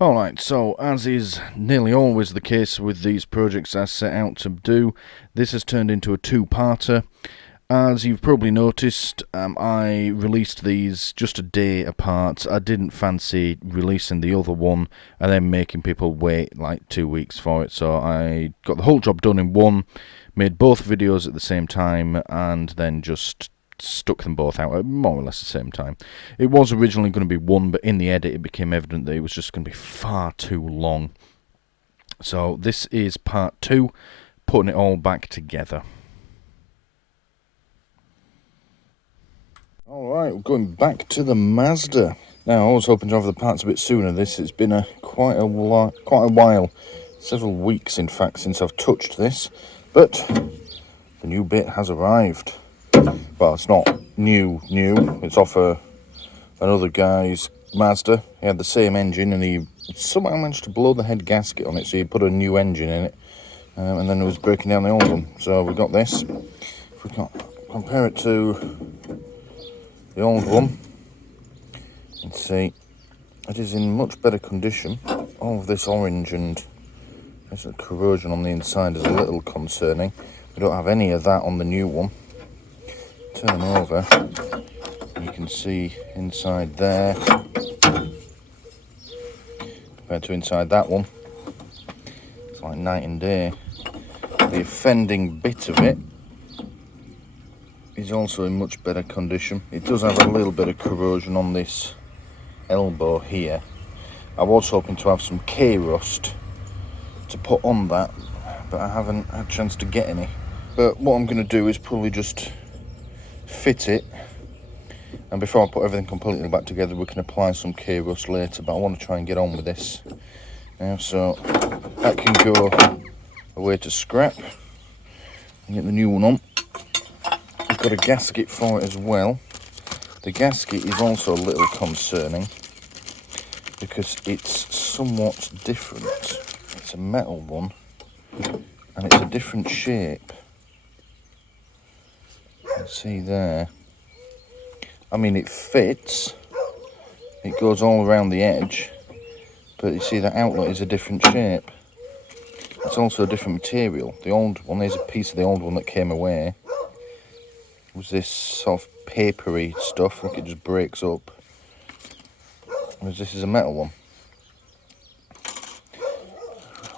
Alright, so as is nearly always the case with these projects I set out to do, this has turned into a two-parter. As you've probably noticed, I released these just a day apart. I didn't fancy releasing the other one and then making people wait like 2 weeks for it, so I got the whole job done in one, made both videos at the same time, and then just stuck them both out at more or less the same time. It was originally going to be one, but in the edit it became evident that it was just going to be far too long. So this is part 2, putting it all back together. Alright, we're going back to the Mazda. Now, I was hoping to have the parts a bit sooner. It's been quite a while, several weeks in fact, since I've touched this, but the new bit has arrived. Well, it's not new. It's off another guy's Mazda. He had the same engine and he somehow managed to blow the head gasket on it, so he put a new engine in it, and then it was breaking down the old one. So we got this. If we can compare it to the old one, and see, it is in much better condition. All of this orange and there's a corrosion on the inside is a little concerning. We don't have any of that on the new one. Turn over, you can see inside there, compared to inside that one, it's like night and day. The offending bit of it is also in much better condition. It does have a little bit of corrosion on this elbow here. I was hoping to have some K-rust to put on that, but I haven't had a chance to get any. But what I'm going to do is probably just fit it, and before I put everything completely back together we can apply some K-rust later, but I want to try and get on with this now, so that can go away to scrap and get the new one on. I've got a gasket for it as well. The gasket is also a little concerning because it's somewhat different. It's a metal one and it's a different shape. See there, I mean it fits, it goes all around the edge, but you see the outlet is a different shape. It's also a different material. The old one, there's a piece of the old one that came away, it was this sort of papery stuff, look, it just breaks up, whereas this is a metal one.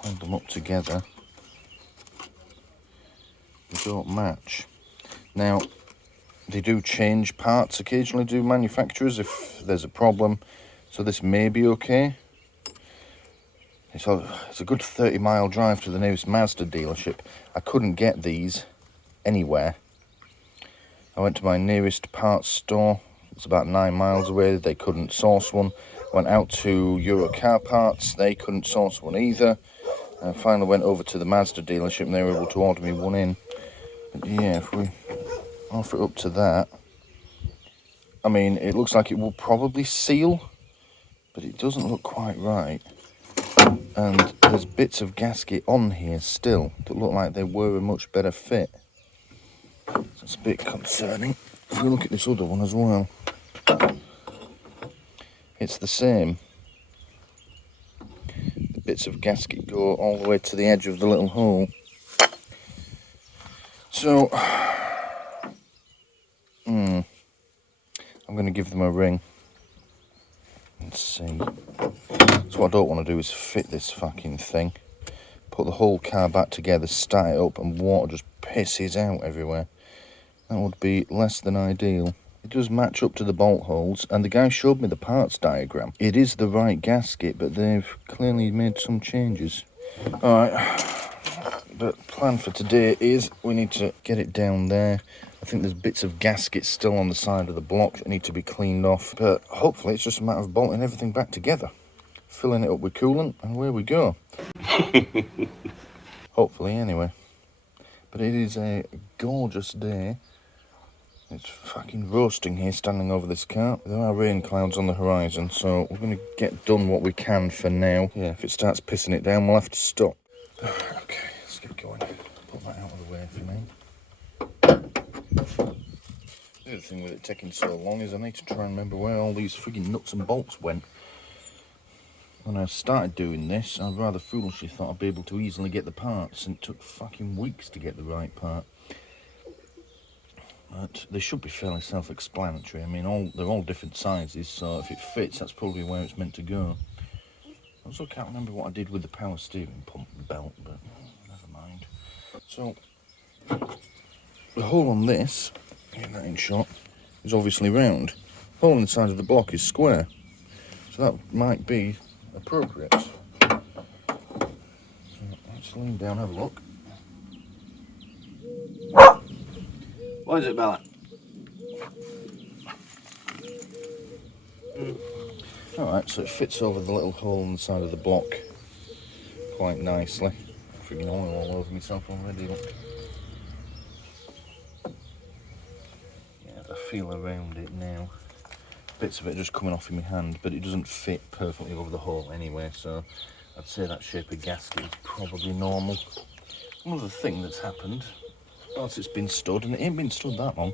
Hold them up together, they don't match. Now, they do change parts occasionally, do manufacturers, if there's a problem, so this may be okay. It's a good 30-mile drive to the nearest Mazda dealership. I couldn't get these anywhere. I went to my nearest parts store, it's about 9 miles away, they couldn't source one. Went out to Euro Car Parts, they couldn't source one either. I finally went over to the Mazda dealership and they were able to order me one in. But yeah, if we offer it up to that, I mean, it looks like it will probably seal, but it doesn't look quite right. And there's bits of gasket on here still that look like they were a much better fit. So it's a bit concerning. If we look at this other one as well, it's the same. The bits of gasket go all the way to the edge of the little hole. So I'm going to give them a ring and see. So what I don't want to do is fit this fucking thing, put the whole car back together, start it up, and water just pisses out everywhere. That would be less than ideal. It does match up to the bolt holes, and the guy showed me the parts diagram. It is the right gasket, but they've clearly made some changes. Alright, the plan for today is we need to get it down there. I think there's bits of gasket still on the side of the block that need to be cleaned off, but hopefully it's just a matter of bolting everything back together, filling it up with coolant, and away we go. Hopefully, anyway. But it is a gorgeous day. It's fucking roasting here standing over this car. There are rain clouds on the horizon, so we're going to get done what we can for now. Yeah, if it starts pissing it down, we'll have to stop. Okay, let's get going. Put that out of the way for me. The other thing with it taking so long is I need to try and remember where all these frigging nuts and bolts went. when I started doing this, I rather foolishly thought I'd be able to easily get the parts, and it took fucking weeks to get the right part. But they should be fairly self-explanatory. I mean, they're all different sizes, so if it fits, that's probably where it's meant to go. I also can't remember what I did with the power steering pump belt, but never mind. So, the hole on this, get that in shot, is obviously round. The hole inside of the block is square, so that might be appropriate. So, let's lean down and have a look. What is it, Bella? Alright, so it fits over the little hole on the side of the block quite nicely. Freaking oil all over myself already, look. Yeah, the feel around it now. Bits of it just coming off in my hand, but it doesn't fit perfectly over the hole anyway, so I'd say that shape of gasket is probably normal. Another thing that's happened, whilst it's been stood, and it ain't been stood that long,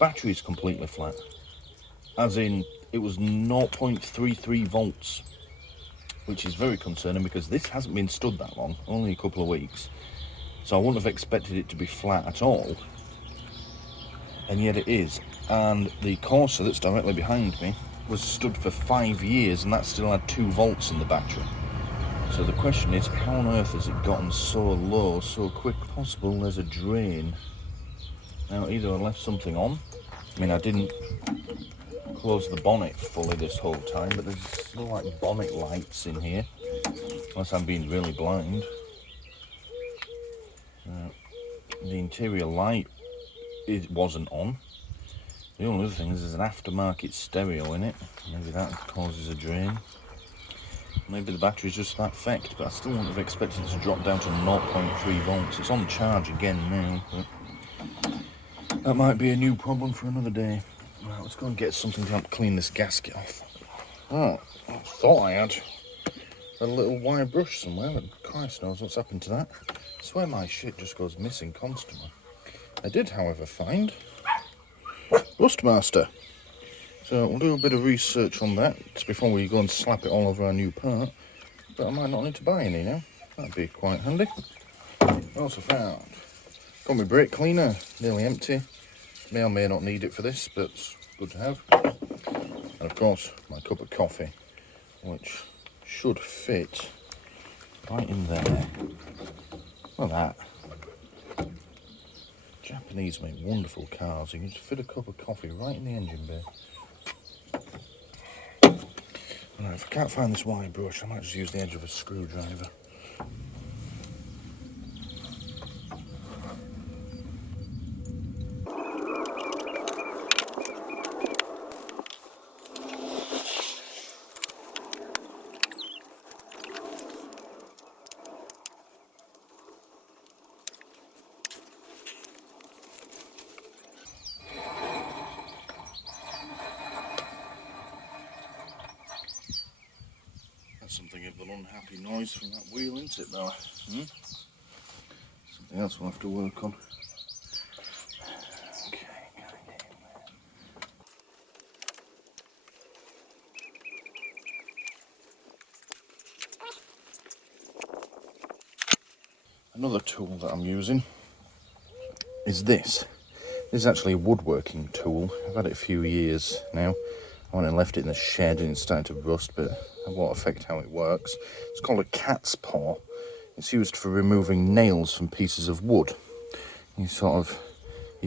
battery is completely flat. As in, it was 0.33 volts, which is very concerning because this hasn't been stood that long, only a couple of weeks. So I wouldn't have expected it to be flat at all, and yet it is. And the Corsa that's directly behind me was stood for 5 years, and that still had 2 volts in the battery. So the question is, how on earth has it gotten so low so quick? Possible there's a drain. Now, either I left something on. I mean, I didn't close the bonnet fully this whole time, but there's still like bonnet lights in here, unless I'm being really blind. The interior light, it wasn't on. The only other thing is there's an aftermarket stereo in it. Maybe that causes a drain. Maybe the battery's just that fecked, but I still wouldn't have expected it to drop down to 0.3 volts. It's on charge again now, but that might be a new problem for another day. Right, let's go and get something to help clean this gasket off. Oh, I thought I had a little wire brush somewhere, but Christ knows what's happened to that. I swear my shit just goes missing constantly. I did, however, find Rustmaster. So we'll do a bit of research on that before we go and slap it all over our new part. But I might not need to buy any now. That'd be quite handy. I also found, got my brake cleaner, nearly empty. May or may not need it for this, but it's good to have. And of course, my cup of coffee, which should fit right in there. Look at that. Japanese make wonderful cars. You can just fit a cup of coffee right in the engine bay. Right, if I can't find this wire brush, I might just use the edge of a screwdriver. Something of an unhappy noise from that wheel, isn't it, Bella? Something else we'll have to work on. Okay, gotta get in there. Another tool that I'm using is this. This is actually a woodworking tool. I've had it a few years now. I went and left it in the shed and it's starting to rust, but it won't affect how it works. It's called a cat's paw. It's used for removing nails from pieces of wood. You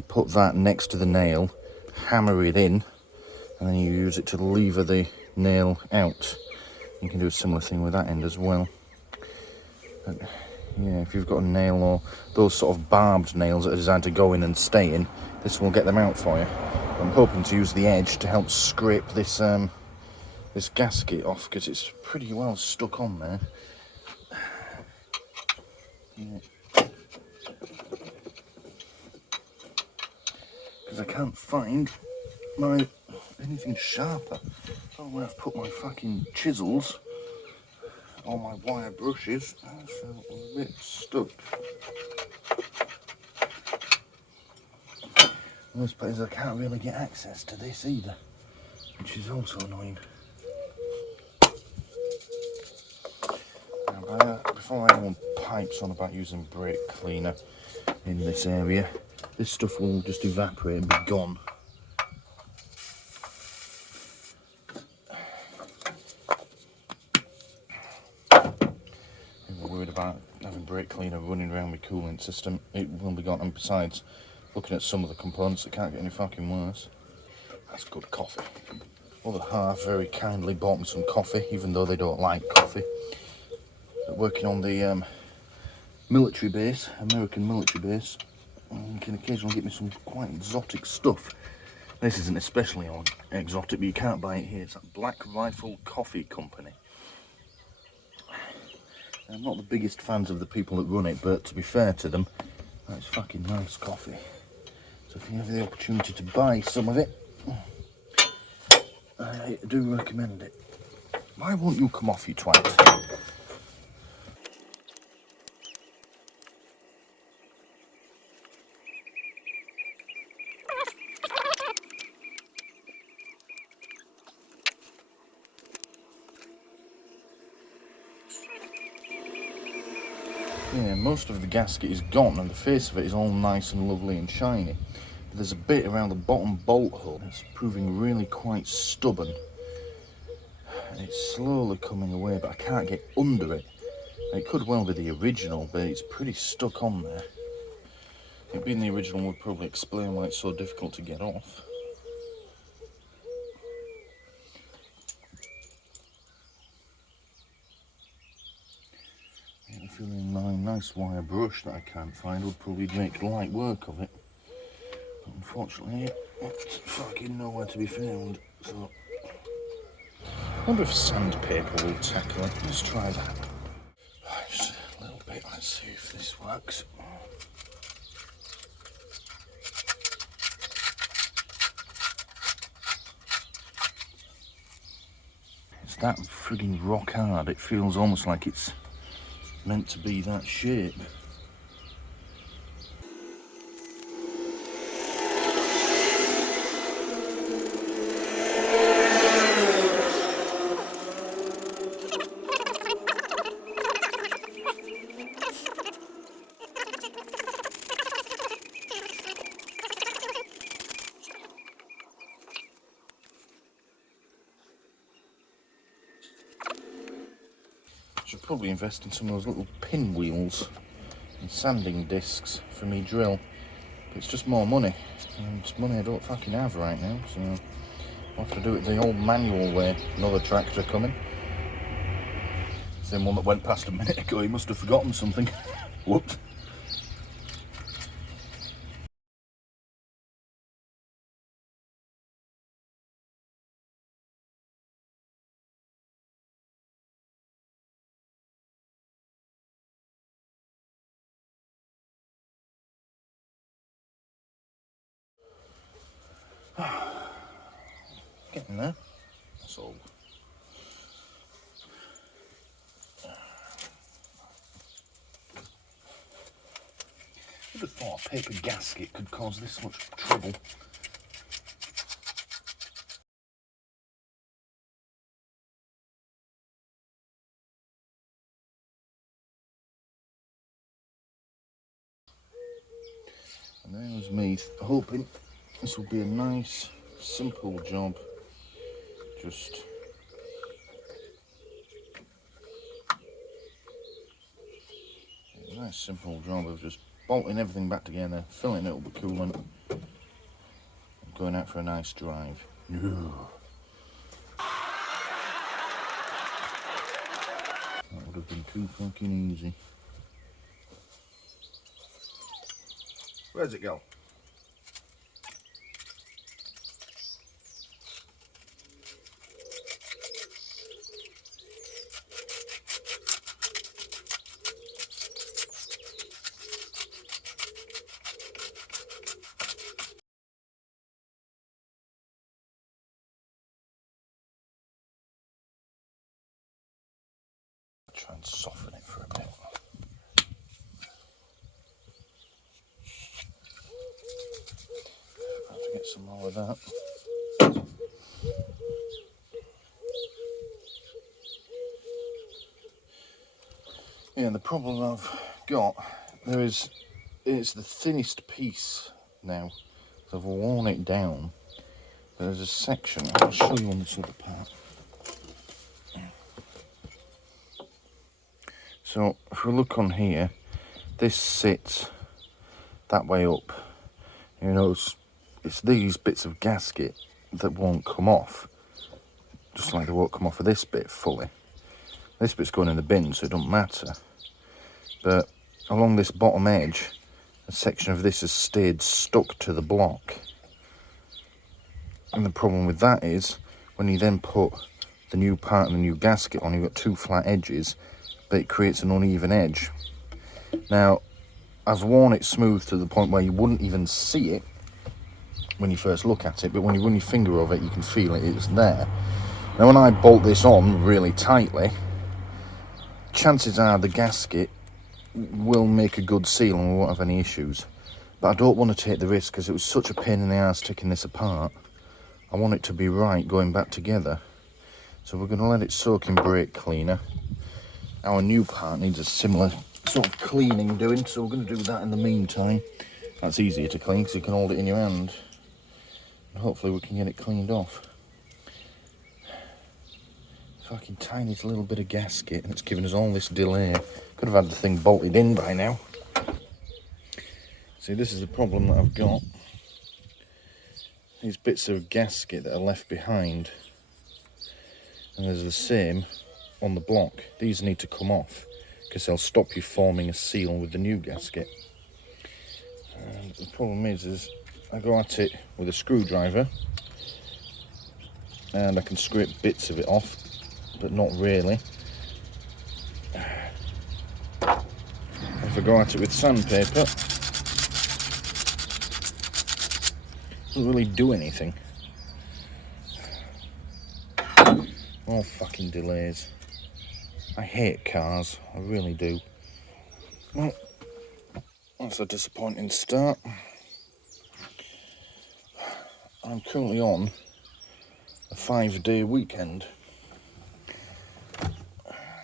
put that next to the nail, hammer it in, and then you use it to lever the nail out. You can do a similar thing with that end as well. But yeah, if you've got a nail or those sort of barbed nails that are designed to go in and stay in, this will get them out for you. I'm hoping to use the edge to help scrape this this gasket off, because it's pretty well stuck on there. Yeah. Because I can't find anything sharper. I don't know where I've put my fucking chisels or my wire brushes, so I'm a bit stuck. Most places I can't really get access to this either, which is also annoying. Before anyone pipes on about using brake cleaner in this area, this stuff will just evaporate and be gone. If you're worried about having brake cleaner running around with coolant system, it will be gone. And besides, looking at some of the components, it can't get any fucking worse. That's good coffee. Other half very kindly bought me some coffee, even though they don't like coffee. They're working on the military base, American military base, and can occasionally get me some quite exotic stuff. This isn't especially exotic, but you can't buy it here. It's that Black Rifle Coffee Company. I'm not the biggest fans of the people that run it, but to be fair to them, that's fucking nice coffee. So if you have the opportunity to buy some of it, I do recommend it. Why won't you come off, you twat? Yeah, most of the gasket is gone and the face of it is all nice and lovely and shiny. But there's a bit around the bottom bolt hole that's proving really quite stubborn. And it's slowly coming away, but I can't get under it. It could well be the original, but it's pretty stuck on there. It being the original would probably explain why it's so difficult to get off. A feeling nice wire brush that I can't find would probably make light work of it. But unfortunately, it's fucking nowhere to be found. So, I wonder if sandpaper will tackle it. Let's try that. Right, just a little bit. Let's see if this works. It's that frigging rock hard. It feels almost like it's meant to be that shape. Should probably invest in some of those little pinwheels and sanding discs for me drill. But it's just more money, and it's money I don't fucking have right now, so I'll have to do it the old manual way. Another tractor coming. Same one that went past a minute ago, he must have forgotten something. Whoops. Getting there. That's all. I would have thought a paper gasket could cause this much trouble. And there was me hoping this would be a nice, simple job. Just a nice, simple job of just bolting everything back together, filling it up with coolant, and going out for a nice drive. No. That would have been too fucking easy. Where's it go? Try and soften it for a bit. I'll have to get some more of that. Yeah, the problem I've got, it's the thinnest piece now. So I've worn it down. There's a section, I'll show you on this other part. So if we look on here, this sits that way up. You know, it's these bits of gasket that won't come off. Just like they won't come off of this bit fully. This bit's going in the bin, so it don't matter. But along this bottom edge, a section of this has stayed stuck to the block. And the problem with that is, when you then put the new part and the new gasket on, you've got two flat edges, but it creates an uneven edge. Now, I've worn it smooth to the point where you wouldn't even see it when you first look at it, but when you run your finger over it, you can feel it, it's there. Now, when I bolt this on really tightly, chances are the gasket will make a good seal and we won't have any issues. But I don't want to take the risk because it was such a pain in the ass taking this apart. I want it to be right going back together. So we're going to let it soak in brake cleaner. Our new part needs a similar sort of cleaning doing, so we're going to do that in the meantime. That's easier to clean because you can hold it in your hand. And hopefully we can get it cleaned off. Fucking tiny little bit of gasket, and it's given us all this delay. Could have had the thing bolted in by now. See, this is the problem that I've got. These bits of gasket that are left behind, and there's the same on the block. These need to come off because they'll stop you forming a seal with the new gasket. And the problem is I go at it with a screwdriver and I can scrape bits of it off, but not really. If I go at it with sandpaper, it doesn't really do anything. All fucking delays. I hate cars, I really do. Well, that's a disappointing start. I'm currently on a 5-day weekend.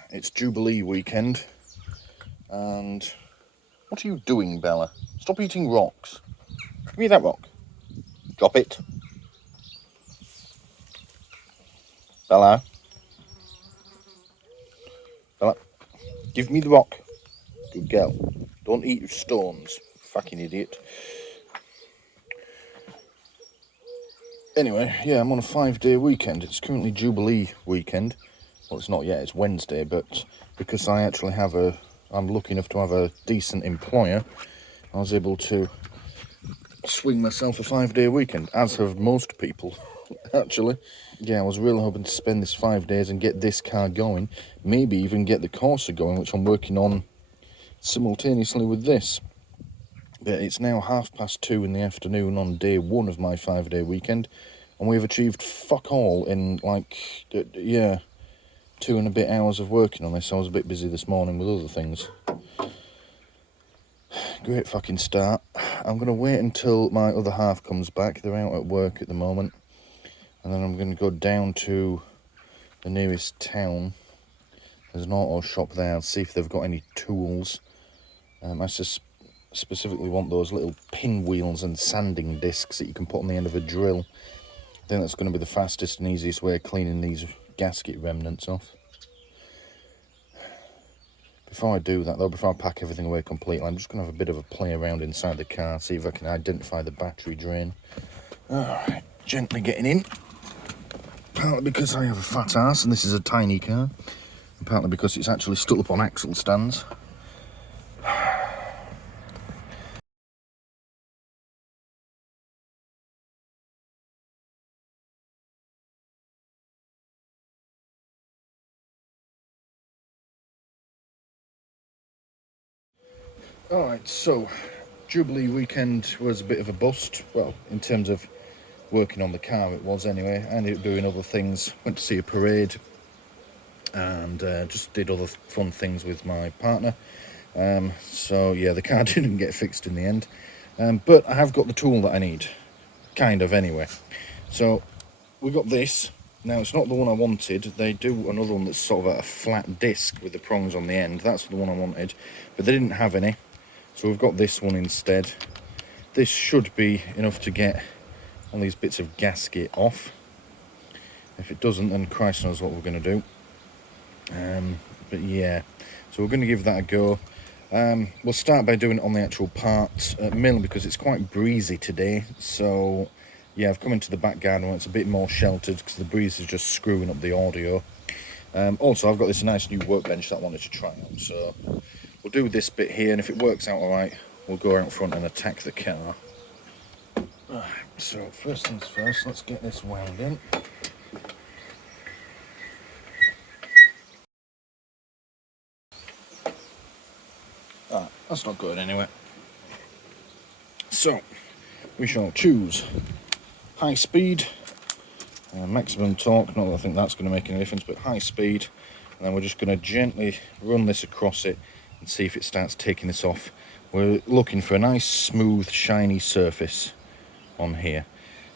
It's Jubilee weekend. And what are you doing, Bella? Stop eating rocks. Give me that rock. Drop it. Bella. Bella. Give me the rock. Good girl. Don't eat your stones. Fucking idiot. Anyway, yeah, I'm on a 5-day weekend. It's currently Jubilee weekend. Well, it's not yet, it's Wednesday, but because I actually I'm lucky enough to have a decent employer, I was able to swing myself a 5-day weekend, as have most people, actually. Yeah, I was really hoping to spend this 5 days and get this car going, maybe even get the Corsa going, which I'm working on simultaneously with this. But it's now 2:30 in the afternoon on day 1 of my 5-day weekend, and we've achieved fuck all in, like, 2 and a bit hours of working on this. I was a bit busy this morning with other things. Great fucking start. I'm going to wait until my other half comes back. They're out at work at the moment. And then I'm going to go down to the nearest town. There's an auto shop there. I'll see if they've got any tools. I specifically want those little pinwheels and sanding discs that you can put on the end of a drill. I think that's going to be the fastest and easiest way of cleaning these gasket remnants off. Before I do that though, before I pack everything away completely, I'm just going to have a bit of a play around inside the car, see if I can identify the battery drain. Alright, gently getting in. Partly because I have a fat ass and this is a tiny car, and partly because it's actually stuck up on axle stands. Alright, so Jubilee weekend was a bit of a bust. Well, in terms of working on the car, it was anyway. I ended up doing other things, went to see a parade, and just did other fun things with my partner. So yeah, the car didn't get fixed in the end. But I have got the tool that I need, kind of anyway. So we got this. Now, it's not the one I wanted. They do another one that's sort of a flat disc with the prongs on the end. That's the one I wanted, but they didn't have any, so we've got this one instead. This should be enough to get all these bits of gasket off. If it doesn't, then Christ knows what we're going to do. But yeah, so we're going to give that a go. We'll start by doing it on the actual part, mainly because it's quite breezy today. So yeah, I've come into the back garden where it's a bit more sheltered because the breeze is just screwing up the audio. Also, I've got this nice new workbench that I wanted to try out, so we'll do this bit here, and if it works out alright, we'll go out front and attack the car. Right, so first things first, let's get this wound in. That's not good anyway. So, we shall choose high speed, maximum torque, not that I think that's going to make any difference, but high speed, and then we're just going to gently run this across it and see if it starts taking this off. We're looking for a nice, smooth, shiny surface on here.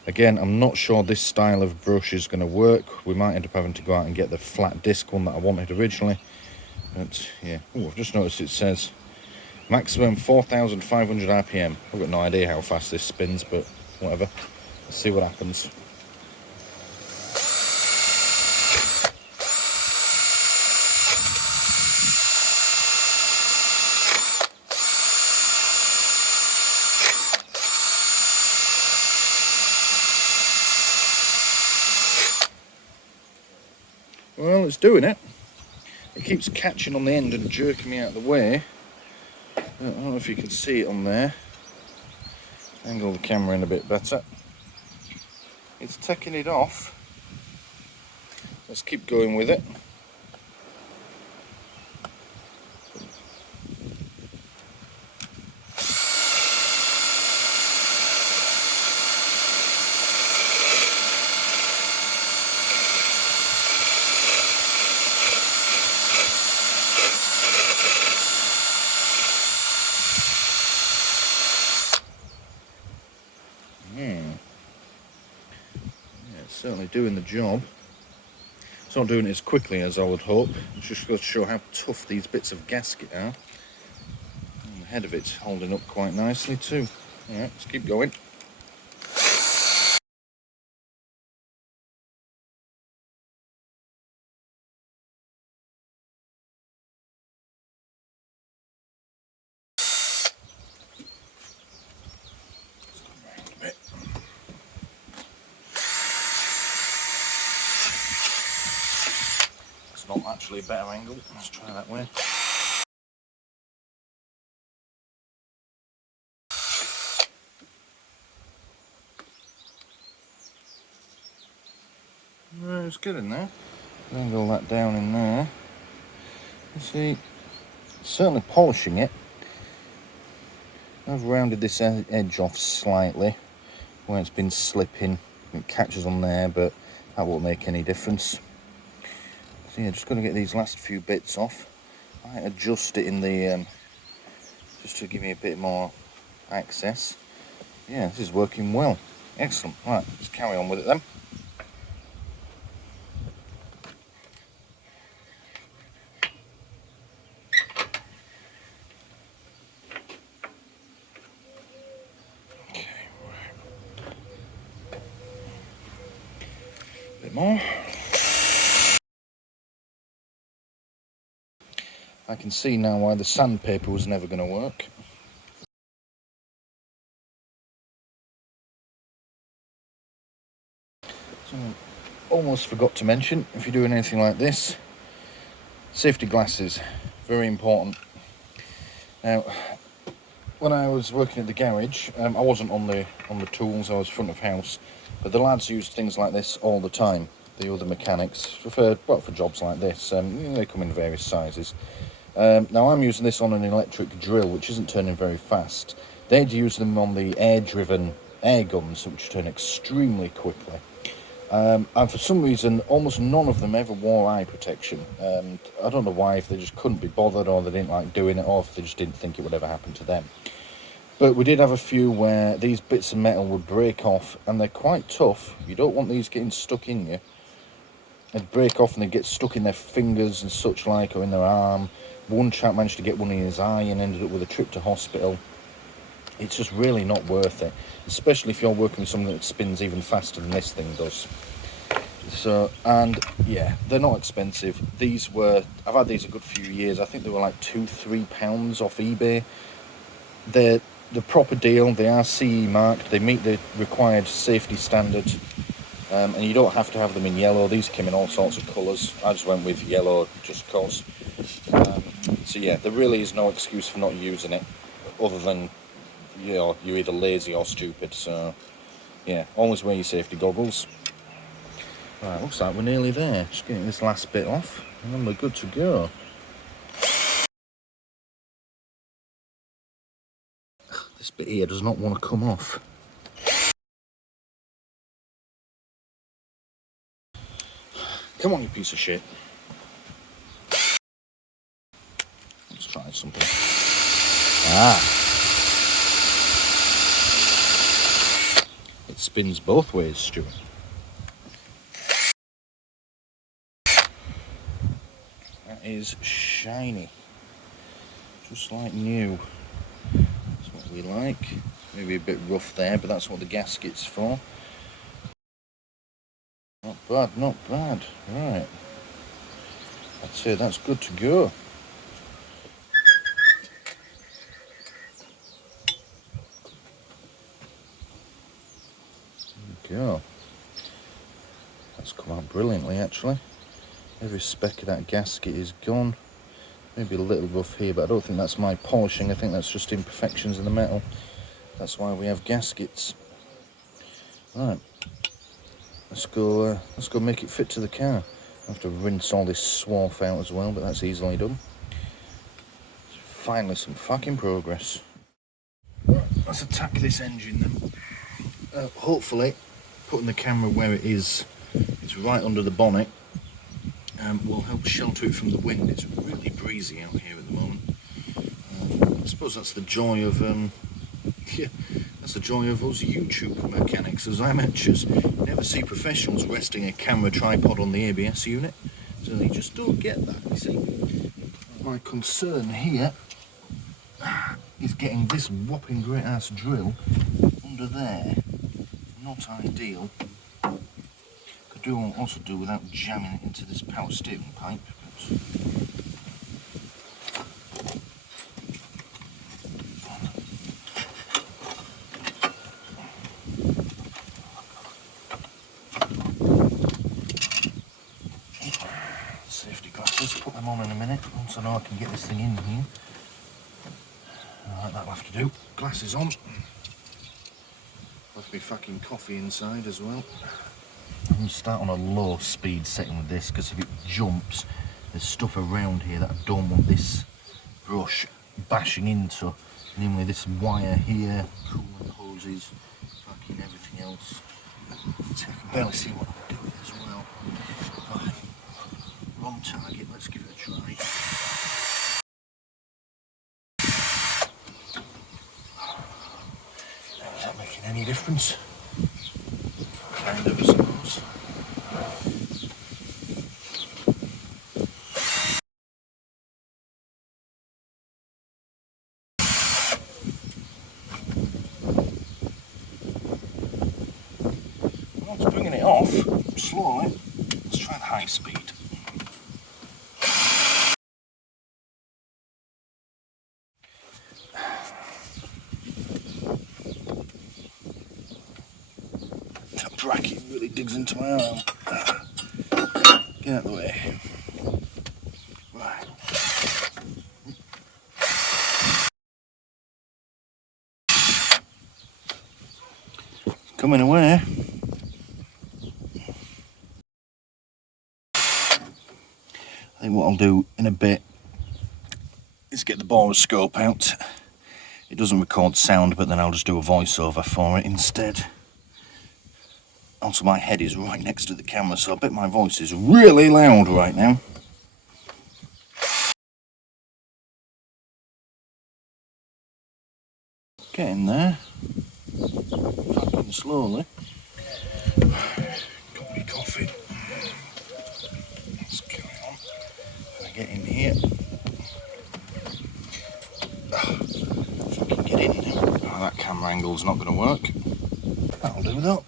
Again, I'm not sure this style of brush is going to work. We might end up having to go out and get the flat disc one that I wanted originally. But yeah, oh, I've just noticed it says maximum 4,500 RPM. I've got no idea how fast this spins, but whatever. Let's see what happens. Well, it's doing it. It keeps catching on the end and jerking me out of the way. I don't know if you can see it on there. Angle the camera in a bit better. It's taking it off. Let's keep going with it. Certainly doing the job. It's not doing it as quickly as I would hope. It's just going to show how tough these bits of gasket are. And the head of it's holding up quite nicely too. Alright, let's keep going. Not actually a better angle. Let's try that way. Right, it's good in there. Angle that down in there. You see, certainly polishing it. I've rounded this edge off slightly where it's been slipping. It catches on there, but that won't make any difference. So yeah, just going to get these last few bits off. I might adjust it in the just to give me a bit more access. Yeah, this is working well. Excellent. Right, let's carry on with it then. Okay, right. A bit more. I can see now why the sandpaper was never going to work. So, almost forgot to mention, if you're doing anything like this, safety glasses, very important. Now, when I was working at the garage, I wasn't on the tools, I was front of house, but the lads used things like this all the time. The other mechanics, for jobs like this, they come in various sizes. Now I'm using this on an electric drill, which isn't turning very fast. They'd use them on the air-driven air guns, which turn extremely quickly. And for some reason, almost none of them ever wore eye protection. I don't know why, if they just couldn't be bothered, or they didn't like doing it, or if they just didn't think it would ever happen to them. But we did have a few where these bits of metal would break off, and they're quite tough. You don't want these getting stuck in you. they'd break off and they'd get stuck in their fingers and such like, or in their arm. One chap managed to get one in his eye and ended up with a trip to hospital. It's just really not worth it, especially if you're working with something that spins even faster than this thing does. So, and yeah, they're not expensive. These were, I've had these a good few years. I think they were like £2-3 off eBay. They're the proper deal. They are CE marked. They meet the required safety standards. And you don't have to have them in yellow. These came in all sorts of colours. I just went with yellow just cause. So yeah, there really is no excuse for not using it, other than, you know, you're either lazy or stupid. So yeah, always wear your safety goggles. Right, looks like we're nearly there. Just getting this last bit off, and then we're good to go. This bit here does not want to come off. Come on, you piece of shit. Let's try something. Ah. It spins both ways, Stuart. That is shiny. Just like new. That's what we like. Maybe a bit rough there, but that's what the gasket's for. Not bad, not bad. Right. I'd say that's good to go. There we go. That's come out brilliantly, actually. Every speck of that gasket is gone. Maybe a little rough here, but I don't think that's my polishing. I think that's just imperfections in the metal. That's why we have gaskets. Right. Let's go make it fit to the car. I have to rinse all this swarf out as well, but that's easily done. Finally some fucking progress. Let's attack this engine then. Hopefully, putting the camera where it is, it's right under the bonnet, will help shelter it from the wind. It's really breezy out here at the moment. I suppose that's the joy of yeah, that's the joy of us YouTube mechanics as amateurs. You never see professionals resting a camera tripod on the ABS unit, so they just don't get that, you see. My concern here is getting this whopping great ass drill under there. Not ideal. Could also do without jamming it into this power steering pipe. But safety glasses, put them on in a minute once I know I can get this thing in here. Alright, that'll have to do. Glasses on. Left me fucking coffee inside as well. I'm going to start on a low speed setting with this, because if it jumps, there's stuff around here that I don't want this brush bashing into. Namely this wire here, coolant hoses, fucking everything else. So I can barely see what I'm doing as well. Right. Wrong target, let's give it a try. Is that making any difference? Kind of, I suppose. Once bringing it off slowly, let's try the high speed. That bracket really digs into my arm. Get out of the way. Right. Coming away. I think what I'll do in a bit is get the boroscope out. It doesn't record sound, but then I'll just do a voiceover for it instead. Also, my head is right next to the camera, so I bet my voice is really loud right now. Getting there. Fucking slowly. Got me coffee. angle's not going to work. That'll do that.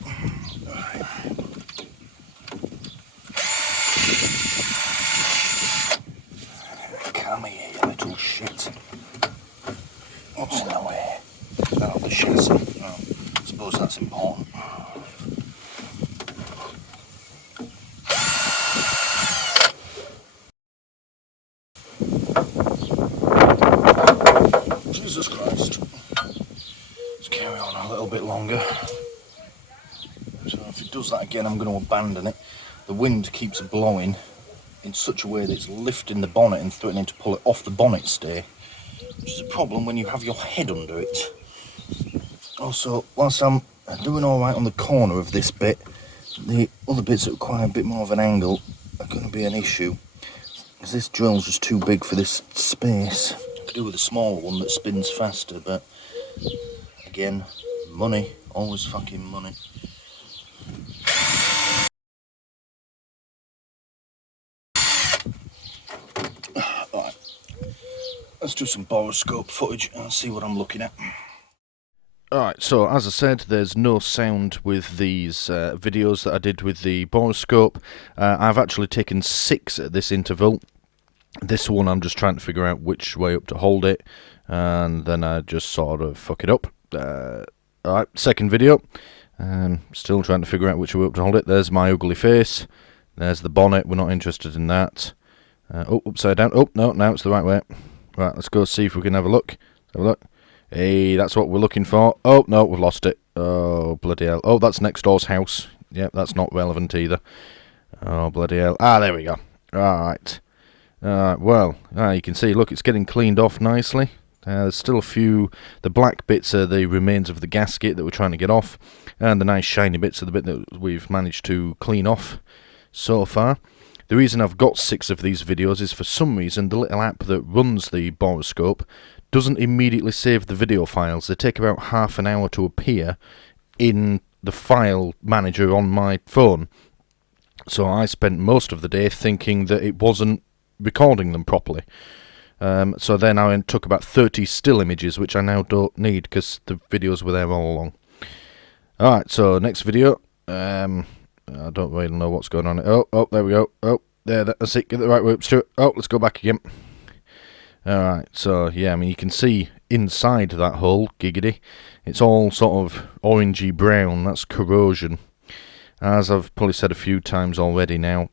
Come here, you little shit. What's in the way? Oh, the chassis. Oh, I suppose that's important. Jesus Christ. Let's carry on a little bit longer. So if it does that again, I'm going to abandon it. The wind keeps blowing in such a way that it's lifting the bonnet and threatening to pull it off the bonnet stay, which is a problem when you have your head under it. Also, whilst I'm doing alright on the corner of this bit, the other bits that require a bit more of an angle are going to be an issue, because this drill's just too big for this space. I could do with a smaller one that spins faster, but again, money, always fucking money. Alright, let's do some boroscope footage and see what I'm looking at. Alright, so as I said, there's no sound with these videos that I did with the boroscope. I've actually taken 6 at this interval. This one I'm just trying to figure out which way up to hold it, and then I just sort of fuck it up. Alright, second video. Still trying to figure out which way up to hold it. There's my ugly face. There's the bonnet, we're not interested in that. Oh, upside down. Oh, no, now it's the right way. Right, let's go see if we can have a look. Have a look. Hey, that's what we're looking for. Oh, no, we've lost it. Oh, bloody hell. Oh, that's next door's house. Yep, that's not relevant either. Oh, bloody hell. Ah, there we go. Alright. Well, you can see, look, it's getting cleaned off nicely. There's still a few... The black bits are the remains of the gasket that we're trying to get off. And the nice shiny bits are the bit that we've managed to clean off so far. The reason I've got 6 of these videos is for some reason the little app that runs the boroscope doesn't immediately save the video files. They take about half an hour to appear in the file manager on my phone. So I spent most of the day thinking that it wasn't recording them properly. So then I took about 30 still images, which I now don't need because the videos were there all along. Alright, so next video. I don't really know what's going on. Oh, there we go. Oh, there, that's it. Get the right way up, Stuart. Oh, let's go back again. Alright, so yeah, I mean, you can see inside that hole, giggity, it's all sort of orangey brown. That's corrosion. As I've probably said a few times already now,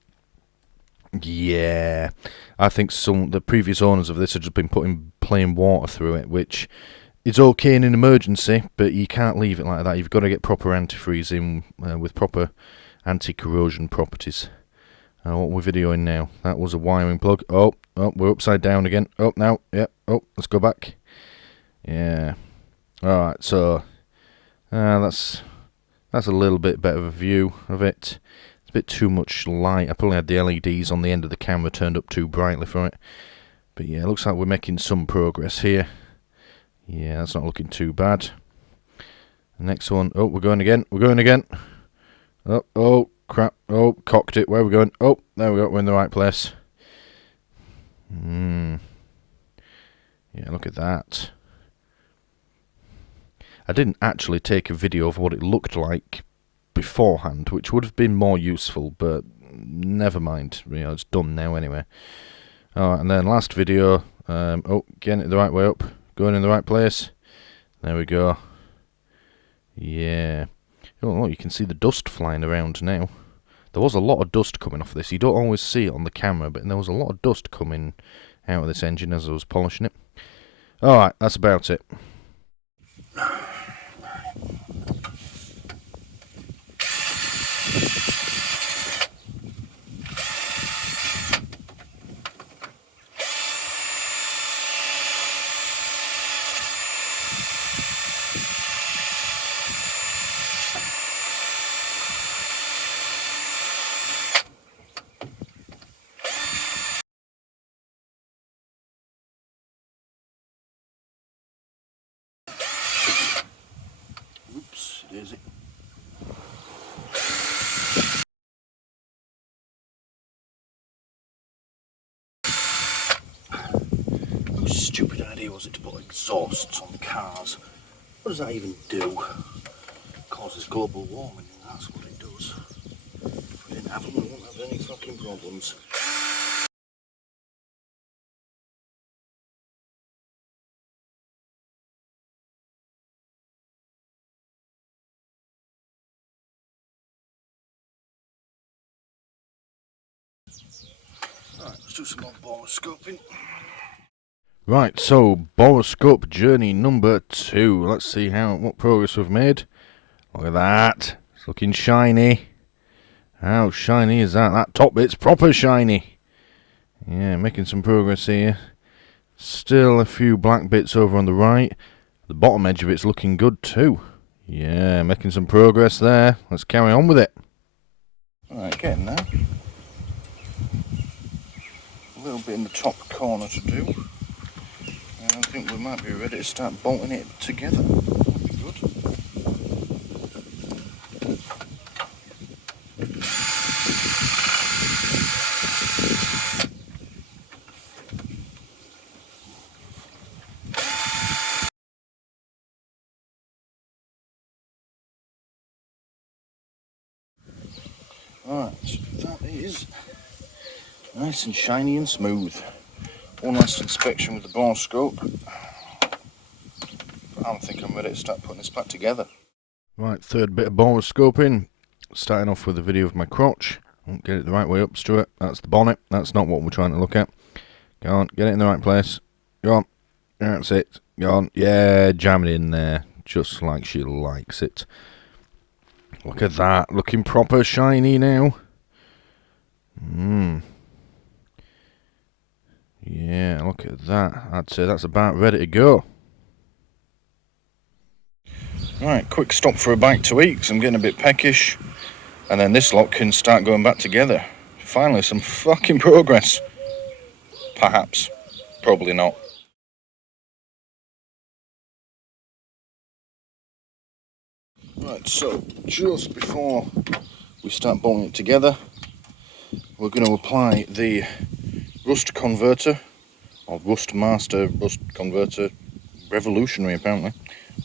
yeah, I think the previous owners of this have just been putting plain water through it, which is okay in an emergency, but you can't leave it like that. You've got to get proper antifreeze in with proper anti-corrosion properties. What we're videoing now, that was a wiring plug. Oh, we're upside down again. Oh, now, yeah. Oh, let's go back. Yeah. Alright, so that's a little bit better of a view of it. It's a bit too much light. I probably had the LEDs on the end of the camera turned up too brightly for it. But yeah, it looks like we're making some progress here. Yeah, that's not looking too bad. The next one. Oh, we're going again. We're going again. Oh, crap. Oh, cocked it. Where are we going? Oh, there we go. We're in the right place. Yeah, look at that. I didn't actually take a video of what it looked like beforehand, which would have been more useful, but never mind. You know, it's done now anyway. Alright, and then last video. Oh, getting it the right way up. Going in the right place. There we go. Yeah. Oh, look, you can see the dust flying around now. There was a lot of dust coming off this. You don't always see it on the camera, but there was a lot of dust coming out of this engine as I was polishing it. Alright, that's about it. Oops, there's it. Whose stupid idea was it to put exhausts on cars? What does that even do? Causes global warming, that's what it does. If we didn't have them, we wouldn't have any fucking problems. Right, let's do some more boroscoping. Right, so boroscope journey number 2. Let's see what progress we've made. Look at that. It's looking shiny. How shiny is that? That top bit's proper shiny. Yeah, making some progress here. Still a few black bits over on the right. The bottom edge of it's looking good too. Yeah, making some progress there. Let's carry on with it. Alright, getting there. A little bit in the top corner to do. And I think we might be ready to start bolting it together. That'll be good. Alright, that is nice and shiny and smooth. One last inspection with the boroscope. I think I'm ready to start putting this back together. Right, third bit of boroscoping. Starting off with a video of my crotch. Won't get it the right way up, Stuart. That's the bonnet. That's not what we're trying to look at. Go on, get it in the right place. Go on. That's it. Go on. Yeah, jam it in there. Just like she likes it. Look at that. Looking proper shiny now. Yeah, look at that. I'd say that's about ready to go. Right, quick stop for a bite to eat because I'm getting a bit peckish. And then this lot can start going back together. Finally, some fucking progress. Perhaps. Probably not. Right, so just before we start bolting it together, we're going to apply the rust converter, or rust master, rust converter, revolutionary apparently,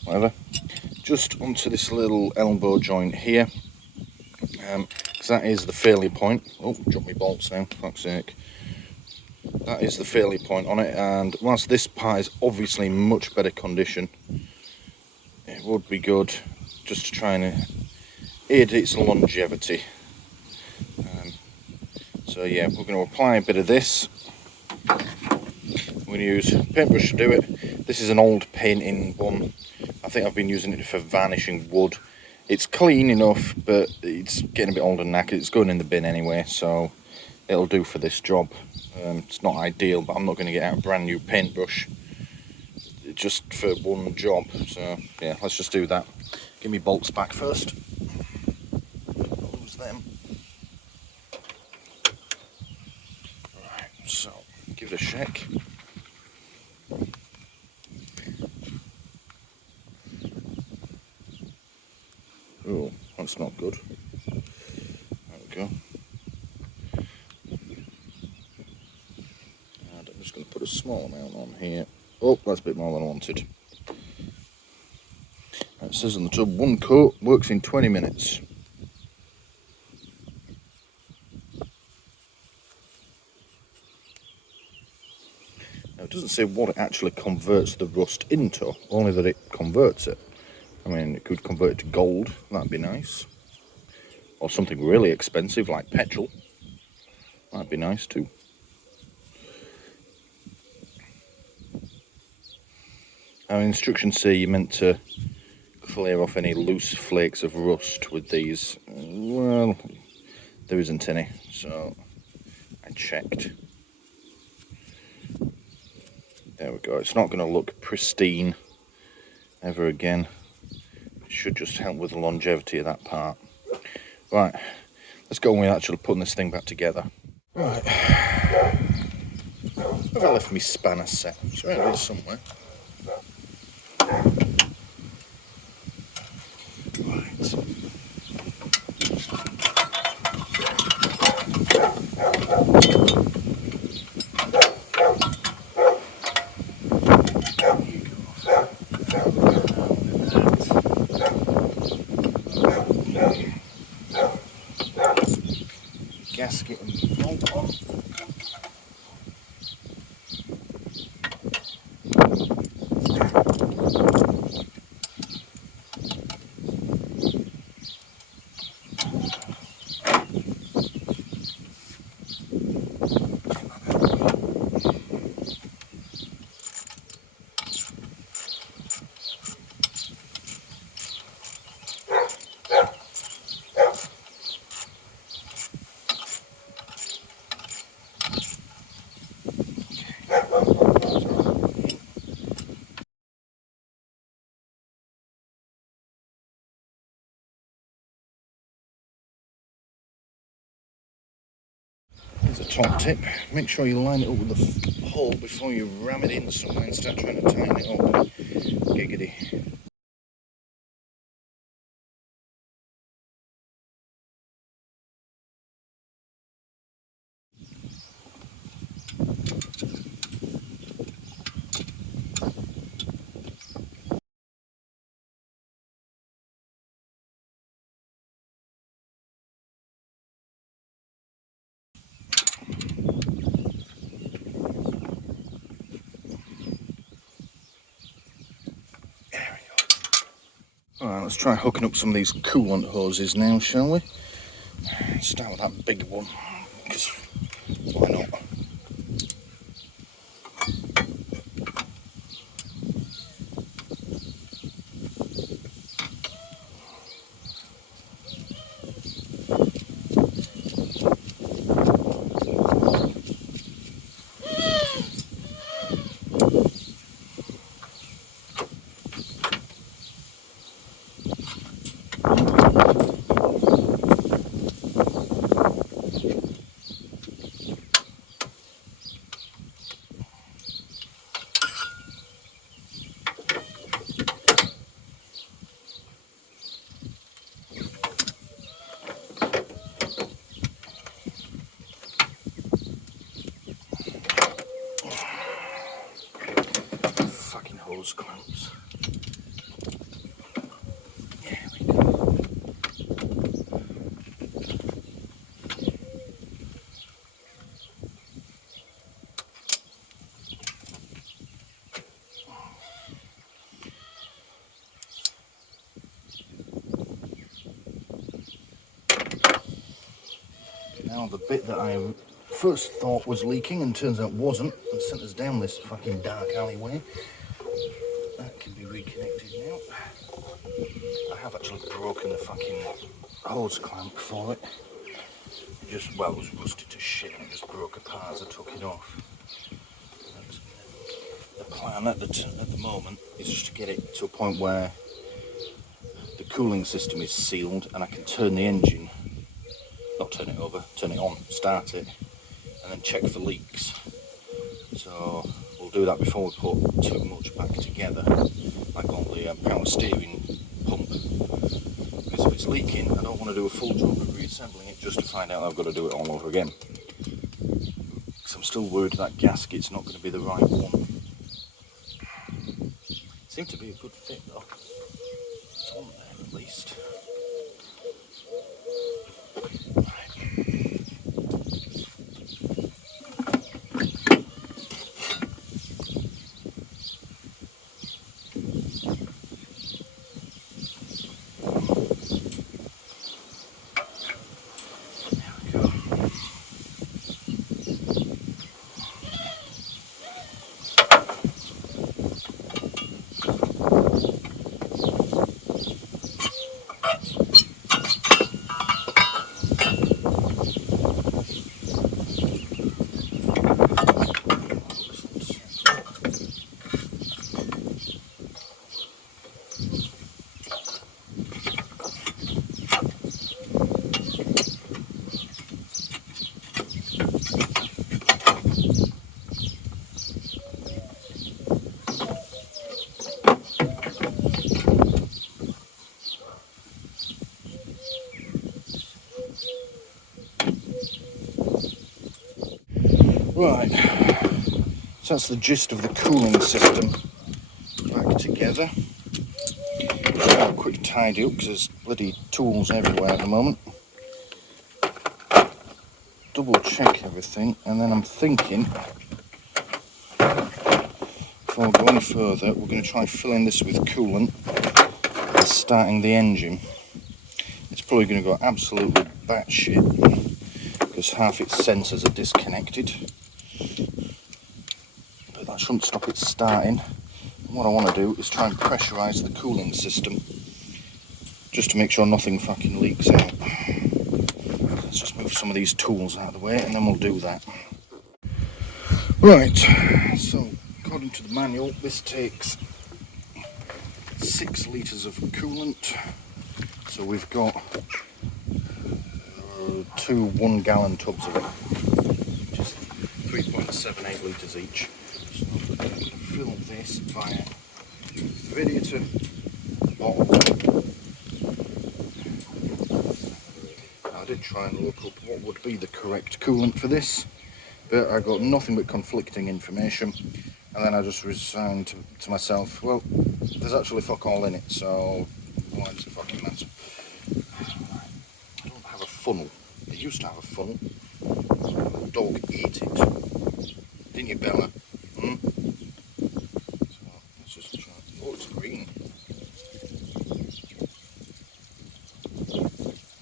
whatever, just onto this little elbow joint here, because that is the failure point. Oh, drop me bolts now, fuck's sake. That is the failure point on it, and whilst this part is obviously in much better condition, it would be good just to try and aid its longevity. So yeah, we're going to apply a bit of this. We're going to use a paintbrush to do it. This is an old painting one. I think I've been using it for varnishing wood. It's clean enough, but it's getting a bit old and knackered. It's going in the bin anyway, so it'll do for this job. It's not ideal, but I'm not going to get out a brand new paintbrush just for one job. So yeah, let's just do that. Give me bolts back first. I'll lose them. Right, so give it a shake. Oh, that's not good. There we go. And I'm just going to put a small amount on here. Oh, that's a bit more than I wanted. It says on the tub, one coat works in 20 minutes. Now it doesn't say what it actually converts the rust into, only that it converts it. I mean, it could convert it to gold, that'd be nice. Or something really expensive like petrol. That'd be nice too. Our instructions say you're meant to clear off any loose flakes of rust with these. Well, there isn't any, so I checked. There we go. It's not going to look pristine ever again. It should just help with the longevity of that part. Right, let's go on with actually putting this thing back together. Right, where have I left my spanner set? It's around here somewhere. gasket and bolt on. Here's a top tip, make sure you line it up with the hole before you ram it in somewhere and start trying to tighten it up. Giggity. Alright, let's try hooking up some of these coolant hoses now, shall we? Start with that big one, because why not? Hose clamps. There we go. Now the bit that I first thought was leaking and turns out wasn't, and sent us down this fucking dark alleyway. That can be reconnected now. I have actually broken the fucking hose clamp for it. Well, it was rusted to shit and it just broke apart as I took it off. The plan at the moment is just to get it to a point where the cooling system is sealed and I can turn the engine, not turn it over, turn it on, start it, and then check for leaks. So we'll do that before we put too much back together, like on the power steering pump. Because if it's leaking, I don't want to do a full job of reassembling it just to find out I've got to do it all over again. Because I'm still worried that gasket's not going to be the right one. Seemed to be a good fit though. It's on there at least. Right, so that's the gist of the cooling system back together. Just have a quick tidy up because there's bloody tools everywhere at the moment. double check everything, and then I'm thinking, before I go any further, we're going to try filling this with coolant and starting the engine. It's probably going to go absolutely batshit because half its sensors are disconnected, but that shouldn't stop it starting. And what I want to do is try and pressurise the cooling system just to make sure nothing fucking leaks out. Let's just move some of these tools out of the way and then we'll do that. Right, so according to the manual, this takes 6 litres of coolant. So we've got 2 1-gallon tubs of it, which is 3.78 litres each. So I'm going to fill this via radiator bottle. I did try and look up what would be the correct coolant for this, but I got nothing but conflicting information, and then I just resigned to myself, well, there's actually fuck all in it, so why does it fucking matter? I don't have a funnel. I used to have a funnel. The dog ate it. Didn't you, Bella? So let's just try. Oh, it's green.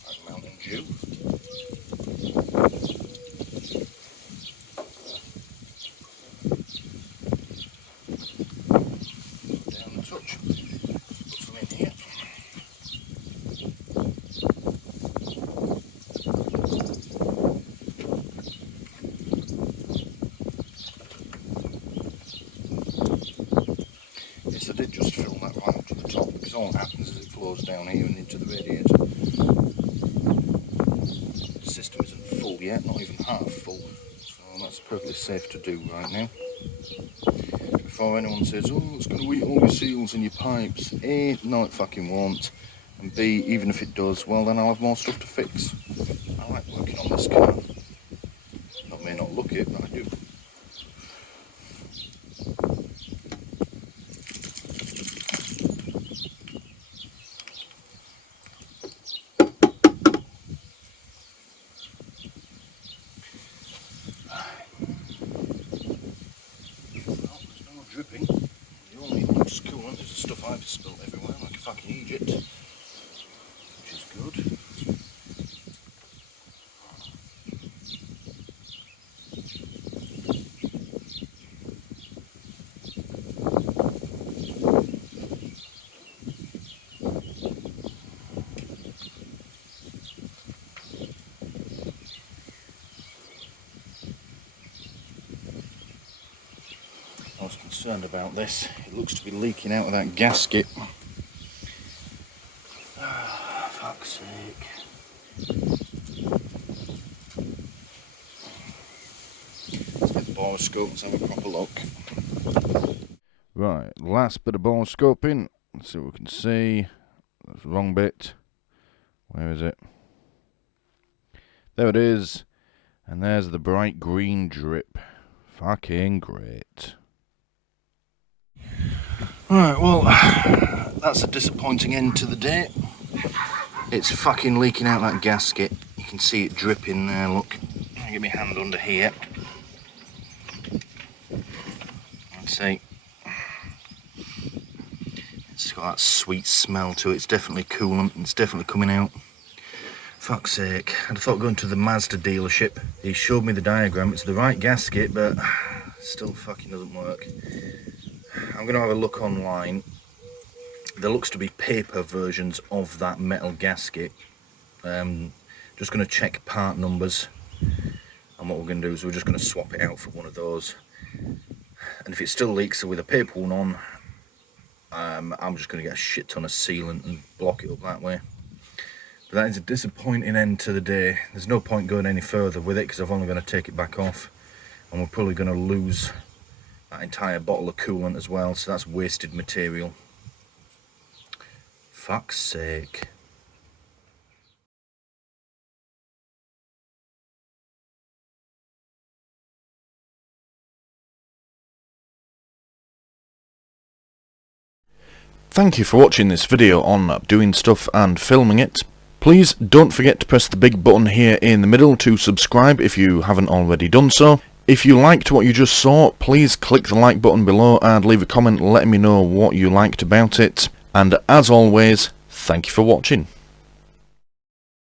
Like Mountain Dew. Down a touch. Put some in here. Yes, I did just fill that right up to the top, because all that happens is it flows down here and into the radiator. The system isn't full yet, not even half full, so that's perfectly safe to do right now. Before anyone says, oh, it's going to eat all your seals and your pipes. A, no it fucking won't. And B, even if it does, well then I'll have more stuff to fix. I like working on this car. I may not look it, but I do. Dripping. The only loose coolant is the stuff I've spilt everywhere, like a fucking Egypt, which is good. I was concerned about this. It looks to be leaking out of that gasket. Ah, fuck's sake. Let's get the boroscope and have a proper look. Right, last bit of boroscoping. Let's see what we can see. That's the wrong bit. Where is it? There it is. And there's the bright green drip. Fucking great. Right, well, that's a disappointing end to the day. It's fucking leaking out that gasket. You can see it dripping there, look. I'll get my hand under here. Let's see. It's got that sweet smell to it. It's definitely coolant. It's definitely coming out. Fuck's sake. I'd have thought going to the Mazda dealership. He showed me the diagram. It's the right gasket, but still fucking doesn't work. I'm going to have a look online. There looks to be paper versions of that metal gasket. Just going to check part numbers. And what we're going to do is we're just going to swap it out for one of those. And if it still leaks with a paper one on, I'm just going to get a shit ton of sealant and block it up that way. But that is a disappointing end to the day. There's no point going any further with it because I'm only going to take it back off. And we're probably going to lose that entire bottle of coolant as well, so that's wasted material. Fuck's sake. Thank you for watching this video on doing stuff and filming it. Please don't forget to press the big button here in the middle to subscribe if you haven't already done so. If you liked what you just saw, please click the like button below and leave a comment letting me know what you liked about it. And as always, thank you for watching.